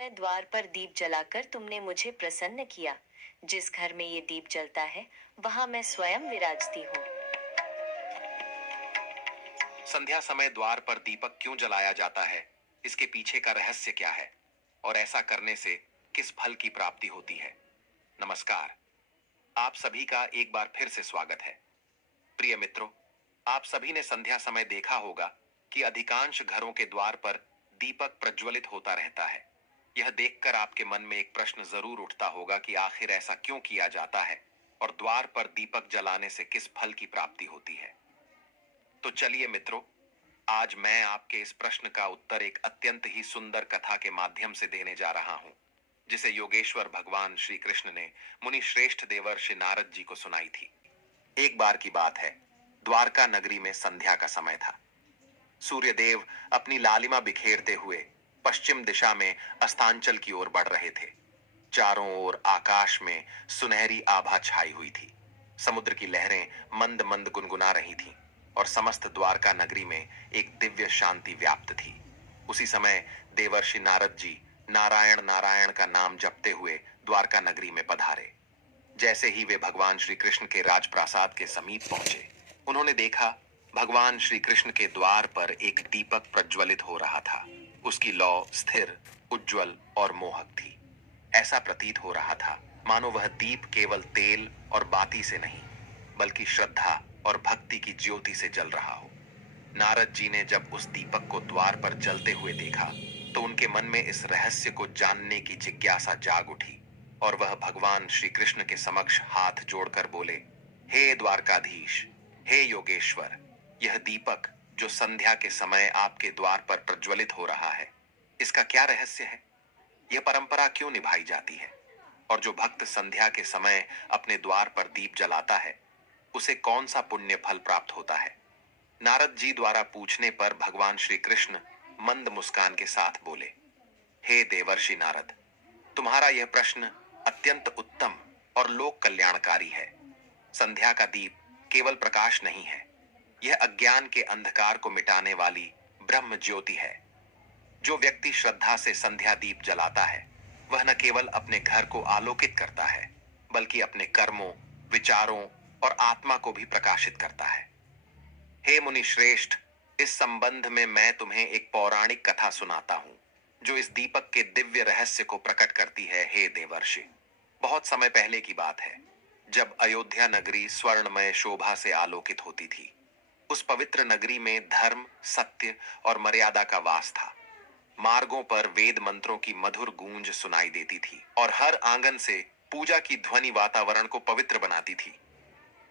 मैं द्वार पर दीप जलाकर तुमने मुझे प्रसन्न किया। जिस घर में ये दीप जलता है, वहां मैं स्वयं विराजती हूँ। संध्या समय द्वार पर दीपक क्यों जलाया जाता है? इसके पीछे का रहस्य क्या है? और ऐसा करने से किस फल की प्राप्ति होती है? नमस्कार। आप सभी का एक बार फिर से स्वागत है। प्रिय मित्रों, आप सभी ने संध्या समय देखा होगा कि अधिकांश घरों के द्वार पर दीपक प्रज्वलित होता रहता है। यह देखकर आपके मन में एक प्रश्न जरूर उठता होगा कि आखिर ऐसा क्यों किया जाता है और द्वार पर दीपक जलाने से किस फल की प्राप्ति होती है। तो चलिए मित्रों, आज मैं आपके इस प्रश्न का उत्तर एक अत्यंत ही सुंदर कथा के माध्यम से देने जा रहा हूं, जिसे योगेश्वर भगवान श्री कृष्ण ने मुनि श्रेष्ठ देवर्षि नारद जी को सुनाई थी। एक बार की बात है, द्वारका नगरी में संध्या का समय था। सूर्यदेव अपनी लालिमा बिखेरते हुए पश्चिम दिशा में अस्तांचल की ओर बढ़ रहे थे। चारों ओर आकाश में सुनहरी आभा छाई हुई थी। समुद्र की लहरें मंद मंद गुनगुना रही थीं और समस्त द्वारका नगरी में एक दिव्य शांति व्याप्त थी। उसी समय देवर्षि नारद जी नारायण नारायण का नाम जपते हुए द्वारका नगरी में पधारे। जैसे ही वे भगवान श्री कृष्ण के राजप्रासाद के समीप पहुंचे, उन्होंने देखा भगवान श्री कृष्ण के द्वार पर एक दीपक प्रज्वलित हो रहा था। उसकी लौ स्थिर, उज्जवल और मोहक थी। ऐसा प्रतीत हो रहा था मानो वह दीप केवल तेल और बाती से नहीं, बल्कि श्रद्धा और भक्ति की ज्योति से जल रहा हो। नारद जी ने जब उस दीपक को द्वार पर जलते हुए देखा, तो उनके मन में इस रहस्य को जानने की जिज्ञासा जाग उठी और वह भगवान श्री कृष्ण के समक्ष हाथ जोड़कर बोले, हे द्वारकाधीश, हे योगेश्वर, यह दीपक जो संध्या के समय आपके द्वार पर प्रज्वलित हो रहा है, इसका क्या रहस्य है? यह परंपरा क्यों निभाई जाती है? और जो भक्त संध्या के समय अपने द्वार पर दीप जलाता है, उसे कौन सा पुण्य फल प्राप्त होता है? नारद जी द्वारा पूछने पर भगवान श्री कृष्ण मंद मुस्कान के साथ बोले, हे देवर्षि नारद, तुम्हारा यह प्रश्न अत्यंत उत्तम और लोक कल्याणकारी है। संध्या का दीप केवल प्रकाश नहीं है, यह अज्ञान के अंधकार को मिटाने वाली ब्रह्म ज्योति है। जो व्यक्ति श्रद्धा से संध्या दीप जलाता है, वह न केवल अपने घर को आलोकित करता है, बल्कि अपने कर्मों, विचारों और आत्मा को भी प्रकाशित करता है। हे मुनि श्रेष्ठ, इस संबंध में मैं तुम्हें एक पौराणिक कथा सुनाता हूं, जो इस दीपक के दिव्य रहस्य को प्रकट करती है। हे देवर्षि, बहुत समय पहले की बात है, जब अयोध्या नगरी स्वर्णमय शोभा से आलोकित होती थी। उस पवित्र नगरी में धर्म, सत्य और मर्यादा का वास था। मार्गों पर वेद मंत्रों की मधुर गूंज सुनाई देती थी और हर आंगन से पूजा की ध्वनि वातावरण को पवित्र बनाती थी।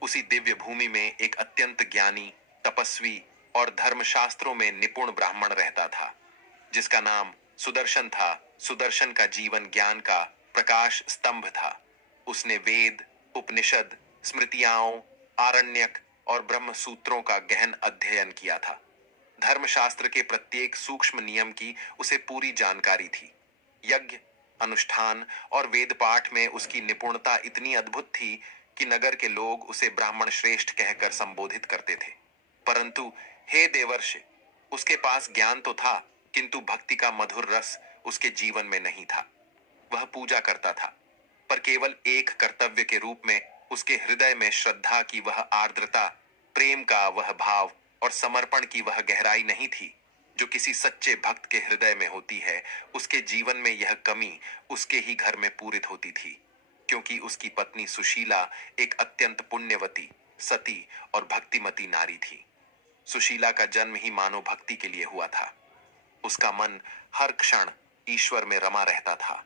उसी दिव्य भूमि में एक अत्यंत ज्ञानी, तपस्वी और धर्मशास्त्रों में निपुण ब्राह्मण रहता था, जिसका नाम सुदर्शन था। सुदर्शन का जीवन ज्ञान का प्रकाश स्तंभ था। उसने वेद, उपनिषद, स्मृतियाओं, आरण्यक और ब्रह्म सूत्रों का गहन अध्ययन किया था। धर्मशास्त्र के प्रत्येक सूक्ष्म नियम की उसे पूरी जानकारी थी। यज्ञ, अनुष्ठान और वेद पाठ में उसकी निपुणता इतनी अद्भुत थी कि नगर के लोग उसे ब्राह्मण श्रेष्ठ कहकर संबोधित करते थे। परंतु हे देवर्षि, उसके पास ज्ञान तो था, किंतु भक्ति का मधुर रस उसके जीवन में नहीं था। वह पूजा करता था, पर केवल एक कर्तव्य के रूप में। उसके हृदय में श्रद्धा की वह आर्द्रता, प्रेम का वह भाव और समर्पण की वह गहराई नहीं थी, जो किसी सच्चे भक्त के हृदय में होती है। उसके जीवन में यह कमी उसके ही घर में पूरित होती थी, क्योंकि उसकी पत्नी सुशीला एक अत्यंत पुण्यवती, सती और भक्तिमती नारी थी। सुशीला का जन्म ही मानव भक्ति के लिए हुआ था। उसका मन हर क्षण ईश्वर में रमा रहता था।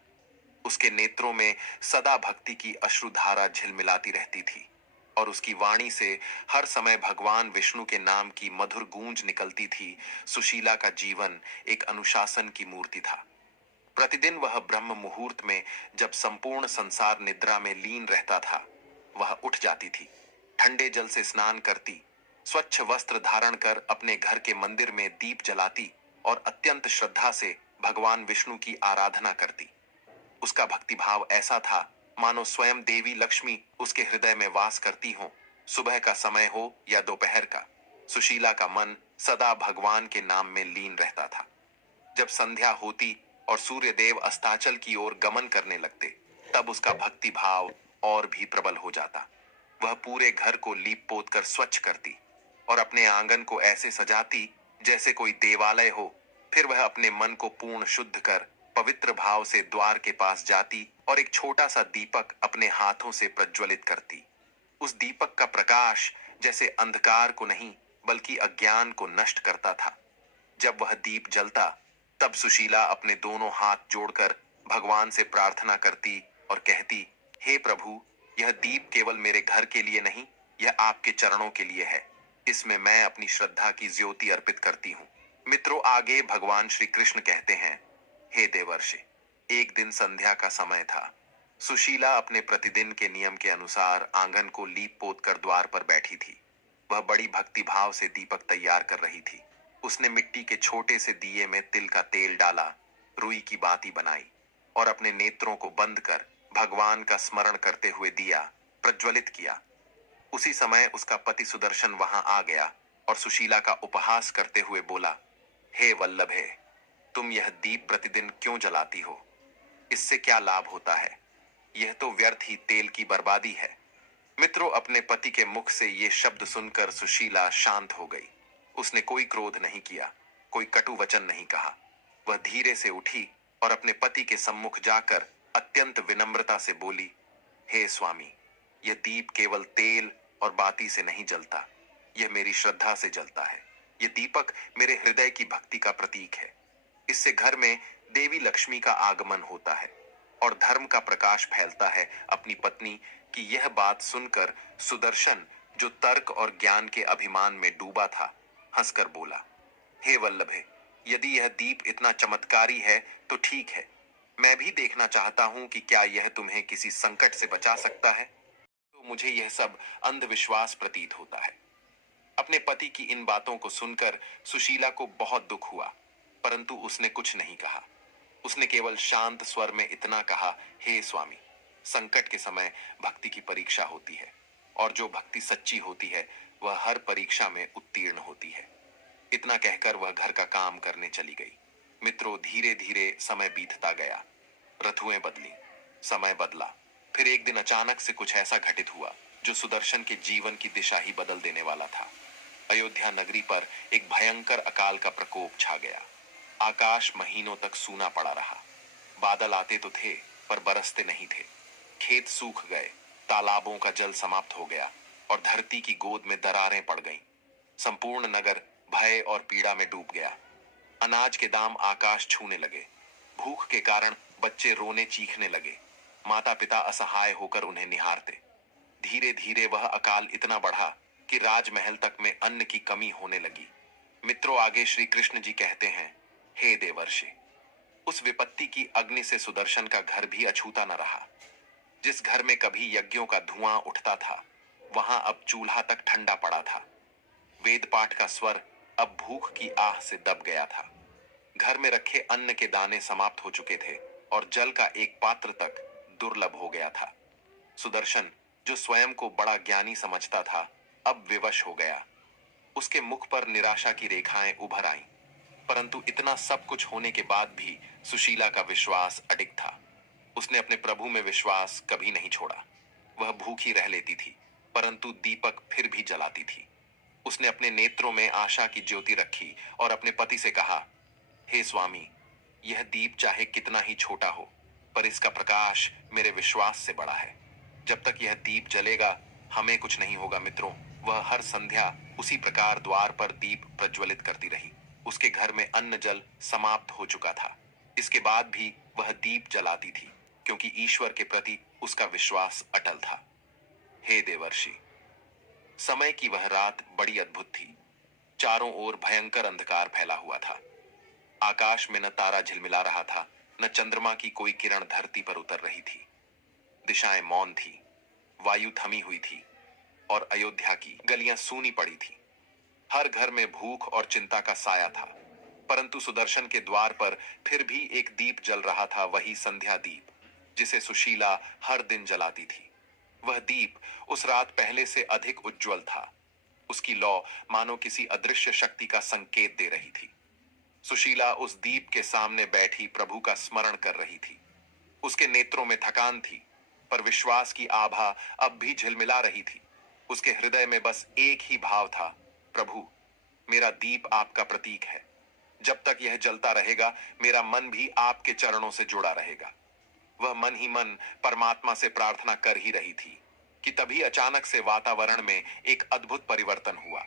उसके नेत्रों में सदा भक्ति की अश्रुधारा झिलमिलाती रहती थी और उसकी वाणी से हर समय भगवान विष्णु के नाम की मधुर गूंज निकलती थी। सुशीला का जीवन एक अनुशासन की मूर्ति था। प्रतिदिन वह ब्रह्म मुहूर्त में, जब संपूर्ण संसार निद्रा में लीन रहता था, वह उठ जाती थी, ठंडे जल से स्नान करती, स्वच्छ वस्त्र धारण कर अपने घर के मंदिर में दीप जलाती और अत्यंत श्रद्धा से भगवान विष्णु की आराधना करती। उसका भक्तिभाव ऐसा था मानो स्वयं देवी लक्ष्मी उसके हृदय में वास करती हो। सुबह का समय हो या दोपहर का, सुशीला का मन सदा भगवान के नाम में लीन रहता था। जब संध्या होती और सूर्यदेव अस्ताचल की ओर गमन करने लगते, तब उसका भक्ति भाव और भी प्रबल हो जाता। वह पूरे घर को लीप पोत कर स्वच्छ करती और अपने आंगन को ऐसे सजाती जैसे कोई देवालय हो। फिर वह अपने मन को पूर्ण शुद्ध कर पवित्र भाव से द्वार के पास जाती और एक छोटा सा दीपक अपने हाथों से प्रज्वलित करती। उस दीपक का प्रकाश जैसे अंधकार को नहीं बल्कि अज्ञान को नष्ट करता था। जब वह दीप जलता, तब सुशीला अपने दोनों हाथ जोड़कर भगवान से प्रार्थना करती और कहती, हे प्रभु, यह दीप केवल मेरे घर के लिए नहीं, यह आपके चरणों के लिए है। इसमें मैं अपनी श्रद्धा की ज्योति अर्पित करती हूँ। मित्रों, आगे भगवान श्री कृष्ण कहते हैं, हे देवर्षि, एक दिन संध्या का समय था। सुशीला अपने प्रतिदिन के नियम के अनुसार आंगन को लीप पोत कर द्वार पर बैठी थी। वह बड़ी भक्ति भाव से दीपक तैयार कर रही थी। उसने मिट्टी के छोटे से दिए में तिल का तेल डाला, रुई की बाती बनाई और अपने नेत्रों को बंद कर भगवान का स्मरण करते हुए दिया प्रज्वलित किया। उसी समय उसका पति सुदर्शन वहां आ गया और सुशीला का उपहास करते हुए बोला, हे वल्लभे, तुम यह दीप प्रतिदिन क्यों जलाती हो? इससे क्या लाभ होता है? यह तो व्यर्थ ही तेल की बर्बादी है। मित्रों, अपने पति के मुख से ये शब्द सुनकर सुशीला शांत हो गई। उसने कोई क्रोध नहीं किया, कोई कटु वचन नहीं कहा। वह धीरे से उठी और अपने पति के सम्मुख जाकर अत्यंत विनम्रता से बोली, हे स्वामी, यह दीप केवल तेल और बाती से नहीं जलता, यह मेरी श्रद्धा से जलता है। यह दीपक मेरे हृदय की भक्ति का प्रतीक है। इससे घर में देवी लक्ष्मी का आगमन होता है और धर्म का प्रकाश फैलता है। अपनी पत्नी की यह बात सुनकर सुदर्शन, जो तर्क और ज्ञान के अभिमान में डूबा था, हंसकर बोला, हे वल्लभे, यदि यह दीप इतना चमत्कारी है तो ठीक है। मैं भी देखना चाहता हूं कि क्या यह तुम्हें किसी संकट से बचा सकता है। तो मुझे यह सब अंधविश्वास प्रतीत होता है। अपने पति की इन बातों को सुनकर सुशीला को बहुत दुख हुआ, परंतु उसने कुछ नहीं कहा। उसने केवल शांत स्वर में इतना कहा, हे स्वामी, संकट के समय भक्ति की परीक्षा होती है और जो भक्ति सच्ची होती है वह हर परीक्षा में उत्तीर्ण होती है। इतना कहकर वह घर का काम करने चली गई। मित्रों, धीरे धीरे समय बीतता गया। ऋतुएं बदली, समय बदला। फिर एक दिन अचानक से कुछ ऐसा घटित हुआ जो सुदर्शन के जीवन की दिशा ही बदल देने वाला था। अयोध्या नगरी पर एक भयंकर अकाल का प्रकोप छा गया। आकाश महीनों तक सूना पड़ा रहा। बादल आते तो थे पर बरसते नहीं थे। खेत सूख गए, तालाबों का जल समाप्त हो गया और धरती की गोद में दरारें पड़ गईं। संपूर्ण नगर भय और पीड़ा में डूब गया। अनाज के दाम आकाश छूने लगे। भूख के कारण बच्चे रोने चीखने लगे। माता पिता असहाय होकर उन्हें निहारते। धीरे धीरे वह अकाल इतना बढ़ा कि राजमहल तक में अन्न की कमी होने लगी। मित्रों, आगे श्री कृष्ण जी कहते हैं, हे देवर्षि, उस विपत्ति की अग्नि से सुदर्शन का घर भी अछूता न रहा। जिस घर में कभी यज्ञों का धुआं उठता था, वहां अब चूल्हा तक ठंडा पड़ा था। वेद पाठ का स्वर अब भूख की आह से दब गया था। घर में रखे अन्न के दाने समाप्त हो चुके थे और जल का एक पात्र तक दुर्लभ हो गया था। सुदर्शन, जो स्वयं को बड़ा ज्ञानी समझता था, अब विवश हो गया। उसके मुख पर निराशा की रेखाएं उभर आईं। परंतु इतना सब कुछ होने के बाद भी सुशीला का विश्वास अडिग था। उसने अपने प्रभु में विश्वास कभी नहीं छोड़ा। वह भूखी रह लेती थी, परंतु दीपक फिर भी जलाती थी। उसने अपने नेत्रों में आशा की ज्योति रखी और अपने पति से कहा, हे स्वामी, यह दीप चाहे कितना ही छोटा हो, पर इसका प्रकाश मेरे विश्वास से बड़ा है। जब तक यह दीप जलेगा, हमें कुछ नहीं होगा। मित्रों, वह हर संध्या उसी प्रकार द्वार पर दीप प्रज्वलित करती रही। उसके घर में अन्न जल समाप्त हो चुका था। इसके बाद भी वह दीप जलाती थी, क्योंकि ईश्वर के प्रति उसका विश्वास अटल था। हे देवर्षि, समय की वह रात बड़ी अद्भुत थी। चारों ओर भयंकर अंधकार फैला हुआ था। आकाश में न तारा झिलमिला रहा था, न चंद्रमा की कोई किरण धरती पर उतर रही थी। दिशाएं मौन थी, वायु थमी हुई थी और अयोध्या की गलियां सूनी पड़ी थी। हर घर में भूख और चिंता का साया था। परंतु सुदर्शन के द्वार पर फिर भी एक दीप जल रहा था, वही संध्या दीप जिसे सुशीला हर दिन जलाती थी। वह दीप उस रात पहले से अधिक उज्जवल था। उसकी लौ मानो किसी अदृश्य शक्ति का संकेत दे रही थी। सुशीला उस दीप के सामने बैठी प्रभु का स्मरण कर रही थी। उसके नेत्रों में थकान थी, पर विश्वास की आभा अब भी झिलमिला रही थी। उसके हृदय में बस एक ही भाव था, प्रभु, मेरा दीप आपका प्रतीक है। जब तक यह जलता रहेगा, मेरा मन भी आपके चरणों से जुड़ा रहेगा। वह मन ही मन परमात्मा से प्रार्थना कर ही रही थी कि तभी अचानक से वातावरण में एक अद्भुत परिवर्तन हुआ।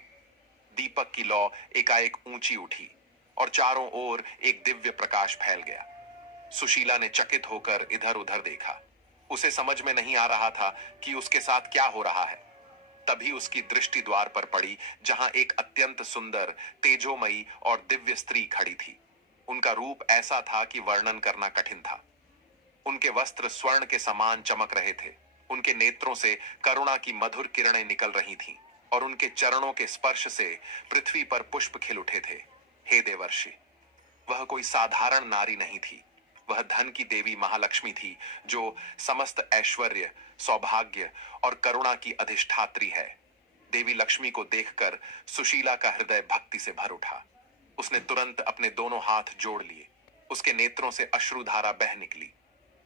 दीपक की लौ एकाएक ऊंची उठी और चारों ओर एक दिव्य प्रकाश फैल गया। सुशीला ने चकित होकर इधर उधर देखा। उसे समझ में नहीं आ रहा था कि उसके साथ क्या हो रहा है। तभी उसकी दृष्टि द्वार पर पड़ी, जहां एक अत्यंत सुंदर, तेजोमयी और दिव्य स्त्री खड़ी थी। उनका रूप ऐसा था कि वर्णन करना कठिन था। उनके वस्त्र स्वर्ण के समान चमक रहे थे। उनके नेत्रों से करुणा की मधुर किरणें निकल रही थीं और उनके चरणों के स्पर्श से पृथ्वी पर पुष्प खिल उठे थे। हे देवर्षि, वह कोई साधारण नारी नहीं थी। वह धन की देवी महालक्ष्मी थी, जो समस्त ऐश्वर्य, सौभाग्य और करुणा की अधिष्ठात्री है। देवी लक्ष्मी को देखकर सुशीला का हृदय भक्ति से भर उठा। उसने तुरंत अपने दोनों हाथ जोड़ लिए। उसके नेत्रों से अश्रुधारा बह निकली।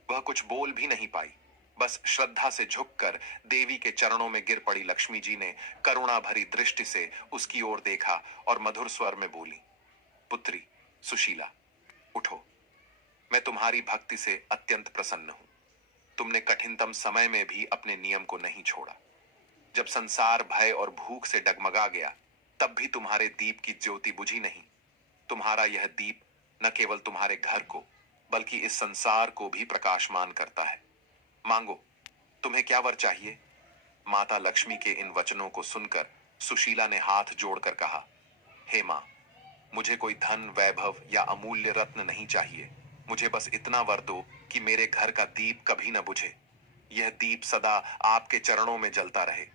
वह कुछ बोल भी नहीं पाई। बस श्रद्धा से झुककर देवी के चरणों में गिर पड़ी लक्ष्मी जी ने करुणा भरी दृष्टि से उसकी ओर देखा और मधुर स्वर में बोली, पुत्री सुशीला, उठो। मैं तुम्हारी भक्ति से अत्यंत प्रसन्न हूं। तुमने कठिनतम समय में भी अपने नियम को नहीं छोड़ा। जब संसार भय और भूख से डगमगा गया, तब भी तुम्हारे दीप की ज्योति बुझी नहीं। तुम्हारा यह दीप न केवल तुम्हारे घर को, बल्कि इस संसार को भी प्रकाशमान करता है। मांगो, तुम्हें क्या वर चाहिए? माता लक्ष्मी के इन वचनों को सुनकर सुशीला ने हाथ जोड़कर कहा, हे मां, मुझे कोई धन, वैभव या अमूल्य रत्न नहीं चाहिए। मुझे बस इतना वर दो कि मेरे घर का दीप कभी न बुझे। यह दीप सदा आपके चरणों में जलता रहे।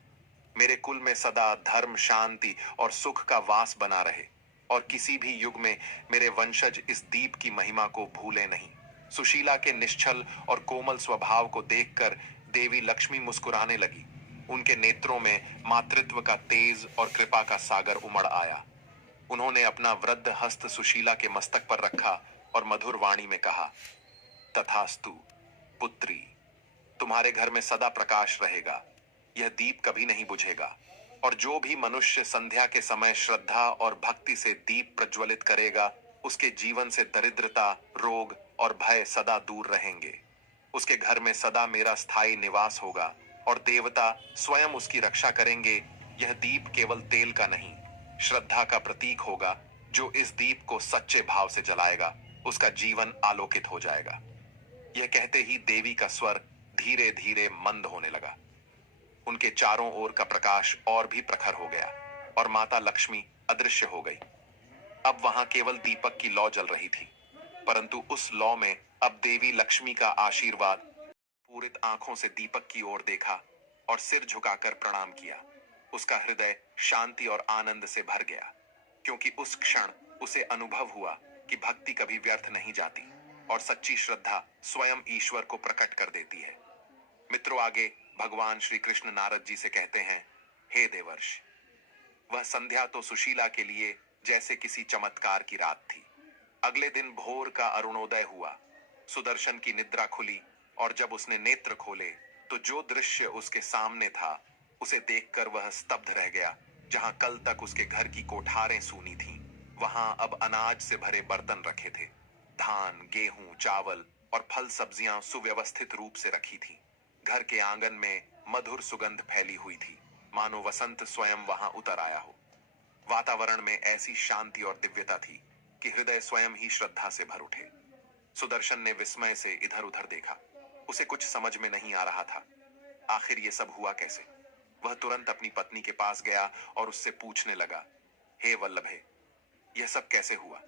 मेरे कुल में सदा धर्म, शांति और सुख का वास बना रहे और किसी भी युग में मेरे वंशज इस दीप की महिमा को भूले नहीं। सुशीला के निश्चल और कोमल स्वभाव को देखकर देवी लक्ष्मी मुस्कुराने लगी। उनके नेत्रों में मातृत्व का तेज और कृपा का सागर उमड़ आया। उन्होंने अपना वृद्ध हस्त सुशीला के मस्तक पर रखा और मधुर वाणी में कहा, तथास्तु पुत्री, तुम्हारे घर में सदा प्रकाश रहेगा। यह दीप कभी नहीं बुझेगा और जो भी मनुष्य संध्या के समय श्रद्धा और भक्ति से दीप प्रज्वलित करेगा, उसके जीवन से दरिद्रता, रोग और भय सदा दूर रहेंगे। उसके घर में सदा मेरा स्थायी निवास होगा और देवता स्वयं उसकी रक्षा करेंगे। यह दीप केवल तेल का नहीं, श्रद्धा का प्रतीक होगा। जो इस दीप को सच्चे भाव से जलाएगा, उसका जीवन आलोकित हो जाएगा। यह कहते ही देवी का स्वर धीरे धीरे मंद होने लगा। उनके चारों ओर का प्रकाश और भी प्रखर हो गया और माता लक्ष्मी अदृश्य हो गई। अब वहां केवल दीपक की लौ जल रही थी, परंतु उस लौ में अब देवी लक्ष्मी का आशीर्वाद। पूरित आंखों से दीपक की ओर देखा और सिर झुकाकर प्रणाम किया। उसका हृदय शांति और आनंद से भर गया, क्योंकि उस क्षण उसे अनुभव हुआ कि भक्ति कभी व्यर्थ नहीं जाती और सच्ची श्रद्धा स्वयं ईश्वर को प्रकट कर देती है। मित्रों, आगे भगवान श्री कृष्ण नारद जी से कहते हैं, हे देवर्ष, वह संध्या तो सुशीला के लिए जैसे किसी चमत्कार की रात थी। अगले दिन भोर का अरुणोदय हुआ। सुदर्शन की निद्रा खुली और जब उसने नेत्र खोले तो जो दृश्य उसके सामने था, उसे देखकर वह स्तब्ध रह गया। जहां कल तक उसके घर की कोठारें सूनी थीं, वहां अब अनाज से भरे बर्तन रखे थे। धान, गेहूं, चावल और फल सब्जियां सुव्यवस्थित रूप से रखी थीं। घर के आंगन में मधुर सुगंध फैली हुई थी, मानो वसंत स्वयं वहां उतर आया हो। वातावरण में ऐसी शांति और दिव्यता थी कि हृदय स्वयं ही श्रद्धा से भर उठे। सुदर्शन ने विस्मय से इधर उधर देखा। उसे कुछ समझ में नहीं आ रहा था। आखिर ये सब हुआ कैसे? वह तुरंत अपनी पत्नी के पास गया और उससे पूछने लगा, हे वल्लभे, यह सब कैसे हुआ?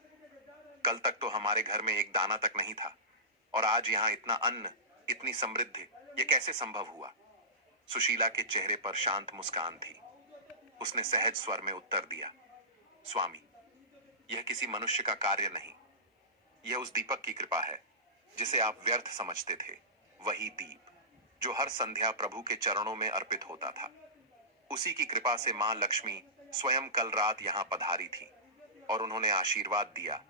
कल तक तो हमारे घर में एक दाना तक नहीं था और आज यहाँ इतना अन्न, इतनी समृद्धि, यह कैसे संभव हुआ? सुशीला के चेहरे पर शांत मुस्कान थी। उसने सहज स्वर में उत्तर दिया, स्वामी, यह किसी मनुष्य का कार्य नहीं, यह उस दीपक की कृपा है जिसे आप व्यर्थ समझते थे। वही दीप जो हर संध्या प्रभु के चरणों में अर्पित होता था। उसी की कृपा से मां लक्ष्मी स्वयं कल रात यहां पधारी थी और उन्होंने आशीर्वाद दिया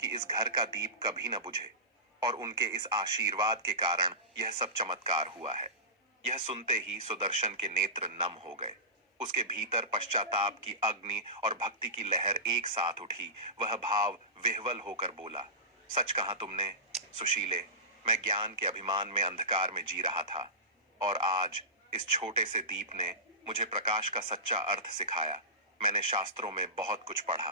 कि इस घर का दीप कभी न बुझे और उनके इस आशीर्वाद के कारण यह सब चमत्कार हुआ है। यह सुनते ही सुदर्शन के नेत्र नम हो गए। उसके भीतर पश्चाताप की अग्नि और भक्ति की लहर एक साथ उठी। वह भाव विह्वल होकर बोला, सच कहा तुमने सुशीले। मैं ज्ञान के अभिमान में अंधकार में जी रहा था और आज इस छोटे से दीप ने मुझे प्रकाश का सच्चा अर्थ सिखाया। मैंने शास्त्रों में बहुत कुछ पढ़ा,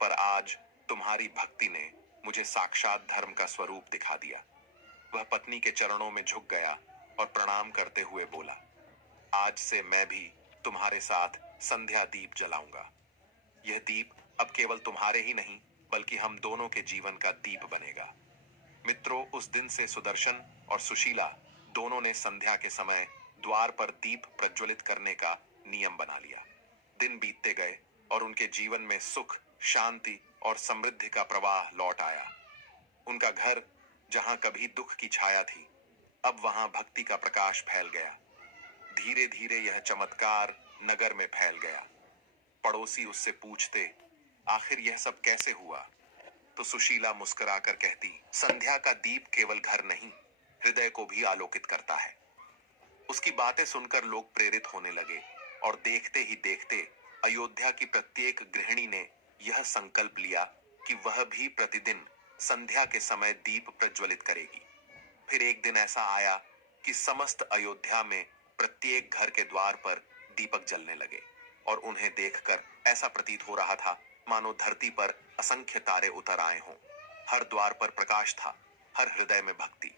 पर आज तुम्हारी भक्ति ने मुझे साक्षात धर्म का स्वरूप दिखा दिया। वह पत्नी के चरणों में झुक गया और प्रणाम करते हुए बोला, आज से मैं भी तुम्हारे साथ संध्या दीप जलाऊंगा। यह दीप अब केवल तुम्हारे ही नहीं बल्कि हम दोनों के जीवन का दीप बनेगा। मित्रों, उस दिन से सुदर्शन और सुशीला दोनों ने संध्या के समय द्वार पर दीप प्रज्वलित करने का नियम बना लिया। दिन बीतते गए और उनके जीवन में सुख, शांति और समृद्धि का प्रवाह लौट आया। उनका घर, जहां कभी दुख की छाया थी, अब वहां भक्ति का प्रकाश फैल गया। धीरे धीरे यह चमत्कार नगर में फैल गया। पड़ोसी उससे पूछते, आखिर यह सब कैसे हुआ? तो सुशीला मुस्कुराकर कहती, संध्या का दीप केवल घर नहीं, हृदय को भी आलोकित करता है। उसकी बातें सुनकर लोग प्रेरित होने लगे और देखते ही देखते अयोध्या की प्रत्येक गृहिणी ने यह संकल्प लिया कि वह भी प्रतिदिन संध्या के समय दीप प्रज्वलित करेगी। फिर एक दिन ऐसा आया कि समस्त अयोध्या में प्रत्येक घर के द्वार पर दीपक जलने लगे और उन्हें देखकर ऐसा प्रतीत हो रहा था मानो धरती पर असंख्य तारे उतर आए हों। हर द्वार पर प्रकाश था, हर हृदय में भक्ति।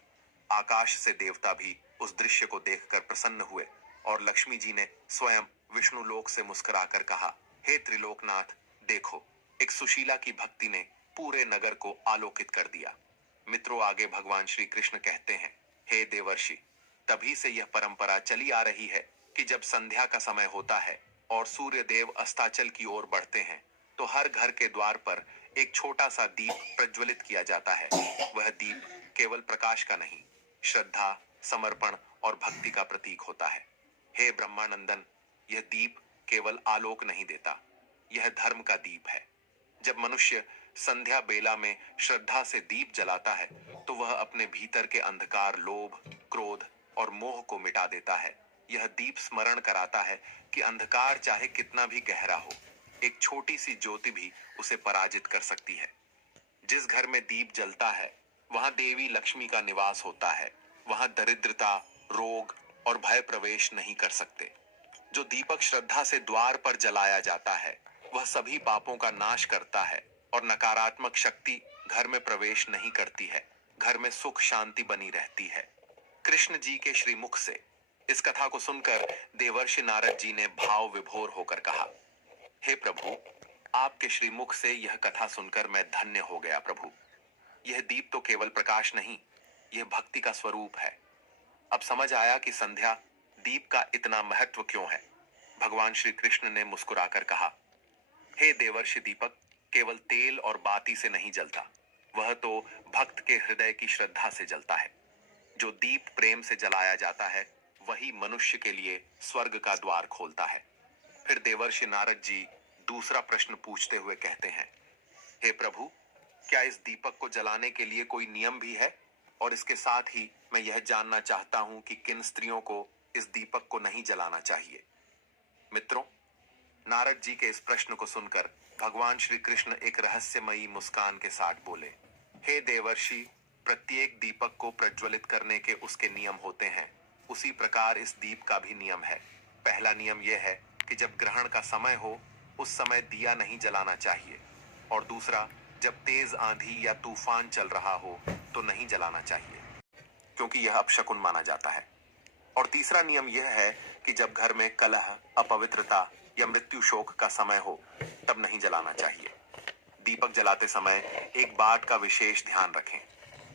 आकाश से देवता भी उस दृश्य को देखकर प्रसन्न हुए और लक्ष्मी जी ने स्वयं विष्णु लोक से मुस्कुराकर कहा, हे त्रिलोकनाथ, देखो, एक सुशीला की भक्ति ने पूरे नगर को आलोकित कर दिया। मित्रों, आगे भगवान श्री कृष्ण कहते हैं, हे देवर्षि, तभी से यह परंपरा चली आ रही है कि जब संध्या का समय होता है और सूर्य देव अस्ताचल की ओर बढ़ते हैं तो हर घर के द्वार पर एक छोटा सा दीप प्रज्वलित किया जाता है। वह दीप केवल प्रकाश का नहीं, श्रद्धा, समर्पण और भक्ति का प्रतीक होता है। हे ब्रह्मानंदन, यह दीप केवल आलोक नहीं देता, यह धर्म का दीप है। जब मनुष्य संध्या बेला में श्रद्धा से दीप जलाता है तो वह अपने भीतर के अंधकार, लोभ, क्रोध और मोह को मिटा देता है। यह दीप स्मरण कराता है कि अंधकार चाहे कितना भी गहरा हो, एक छोटी सी ज्योति भी उसे पराजित कर सकती है। जिस घर में दीप जलता है वहां देवी लक्ष्मी का निवास होता है। वहां दरिद्रता, रोग और भय प्रवेश नहीं कर सकते। जो दीपक श्रद्धा से द्वार पर जलाया जाता है वह सभी पापों का नाश करता है और नकारात्मक शक्ति घर में प्रवेश नहीं करती है। घर में सुख शांति बनी रहती है। कृष्ण जी के श्रीमुख से इस कथा को सुनकर देवर्षि नारद जी ने भाव विभोर होकर कहा, हे प्रभु, आपके श्रीमुख से यह कथा सुनकर मैं धन्य हो गया। प्रभु, यह दीप तो केवल प्रकाश नहीं, यह भक्ति का स्वरूप है। अब समझ आया कि संध्या दीप का इतना महत्व क्यों है। भगवान श्री कृष्ण ने मुस्कुराकर कहा, हे देवर्षि, दीपक केवल तेल और बाती से नहीं जलता, वह तो भक्त के हृदय की श्रद्धा से जलता है। जो दीप प्रेम से जलाया जाता है वही मनुष्य के लिए स्वर्ग का द्वार खोलता है। फिर देवर्षि नारद जी दूसरा प्रश्न पूछते हुए कहते हैं, हे प्रभु, क्या इस दीपक को जलाने के लिए कोई नियम भी है? और इसके साथ ही मैं यह जानना चाहता हूं कि किन स्त्रियों को इस दीपक को नहीं जलाना चाहिए। मित्रों, नारद जी के इस प्रश्न को सुनकर भगवान श्री कृष्ण एक रहस्यमयी मुस्कान के साथ बोले, हे देवर्षि, प्रत्येक दीपक को प्रज्वलित करने के उसके नियम होते हैं। उसी प्रकार इस दीप का भी नियम है। पहला नियम यह है कि जब ग्रहण का समय हो उस समय दिया नहीं जलाना चाहिए, और दूसरा, जब तेज आंधी या तूफान चल रहा हो तो नहीं जलाना चाहिए, क्योंकि यह अपशकुन माना जाता है। और तीसरा नियम यह है कि जब घर में कलह, अपवित्रता या मृत्यु शोक का समय हो तब नहीं जलाना चाहिए। दीपक जलाते समय एक बात का विशेष ध्यान रखें,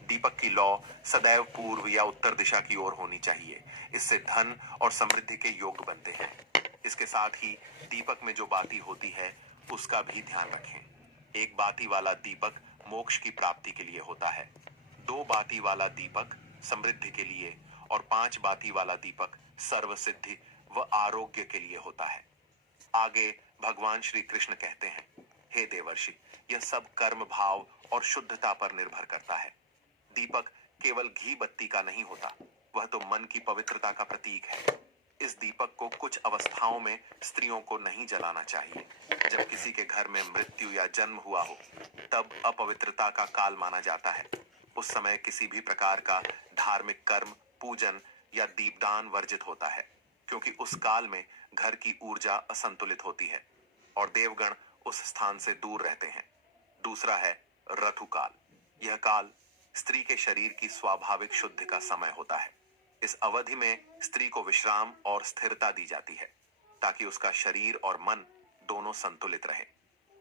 दीपक की लौ सदैव पूर्व या उत्तर दिशा की ओर होनी चाहिए। इससे धन और समृद्धि के योग बनते हैं। इसके साथ ही दीपक में जो बाती होती है उसका भी ध्यान रखें। एक बाती वाला दीपक मोक्ष की प्राप्ति के लिए होता है, 2 बाती वाला दीपक समृद्धि के लिए और 5 बाती वाला दीपक सर्व सिद्धि व आरोग्य के लिए होता है। आगे भगवान श्री कृष्ण कहते हैं, हे देवर्षि, यह सब कर्म भाव और शुद्धता पर निर्भर करता है। दीपक केवल घी बत्ती का नहीं होता, वह तो मन की पवित्रता का प्रतीक है। इस दीपक को कुछ अवस्थाओं में स्त्रियों को नहीं जलाना चाहिए। जब किसी के घर में मृत्यु या जन्म हुआ हो, तब अपवित्रता का काल माना जाता है। उस समय किसी भी प्रकार का धार्मिक कर्म, पूजन या दीपदान वर्जित होता है, क्योंकि उस काल में घर की ऊर्जा असंतुलित होती है और देवगण उस स्थान से दूर रहते हैं। दूसरा है ऋतुकाल। यह काल स्त्री के शरीर की स्वाभाविक शुद्धि का समय होता है। इस अवधि में स्त्री को विश्राम और स्थिरता दी जाती है, ताकि उसका शरीर और मन दोनों संतुलित रहे।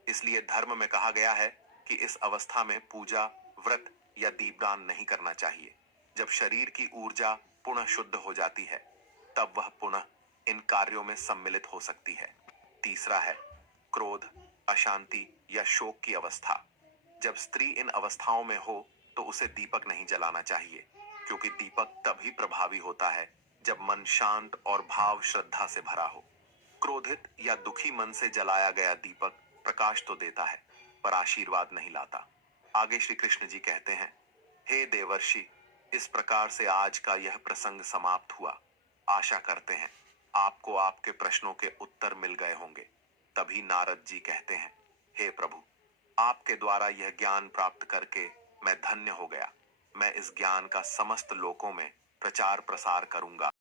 इसलिए धर्म में कहा गया है कि इस अवस्था में पूजा, व्रत या दीपदान नहीं करना चाहिए। जब शरीर की ऊर्जा पुनः शुद्ध हो जाती है, तब वह पुनः इन कार्यों में सम्मिलित हो सकती है। तीसरा है क्रोध, अशांति या शोक की अवस्था। जब स्त्री इन अवस्थाओं में हो, तो उसे दीपक नहीं जलाना चाहिए, क्योंकि दीपक तभी प्रभावी होता है जब मन शांत और भाव श्रद्धा से भरा हो। क्रोधित या दुखी मन से जलाया गया दीपक प्रकाश तो देता है, पर आशीर्वाद नहीं लाता। आगे श्री कृष्ण जी कहते हैं, हे देवर्षि, इस प्रकार से आज का यह प्रसंग समाप्त हुआ। आशा करते हैं आपको आपके प्रश्नों के उत्तर मिल गए होंगे। तभी नारद जी कहते हैं, हे प्रभु, आपके द्वारा यह ज्ञान प्राप्त करके मैं धन्य हो गया। मैं इस ज्ञान का समस्त लोकों में प्रचार प्रसार करूंगा।